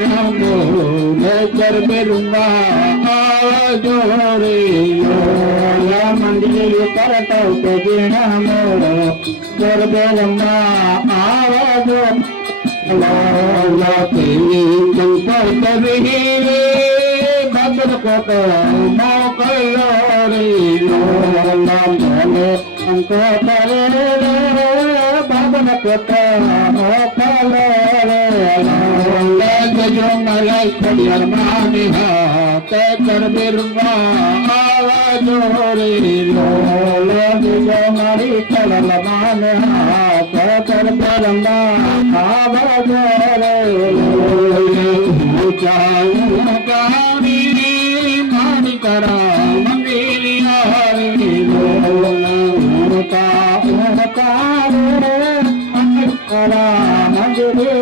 नामो लेकर बेरुआ आवाजो रे या मंदिर करतो तो बिना मोरो कर बेरुआ आवाजो ला तेरी संकर कभी भद्र को तो मोकलो रे ला मोले अंको करे भद्र को तो मोकलो रे जो मलाई खड़ियर मानी ते कर बिरवा आवाजो रे जो मारी चलल माने ते कर बिरवा आवाजो रे जाऊं गानी मानी करा मंदिरिया रे उनका रे करा मंदिर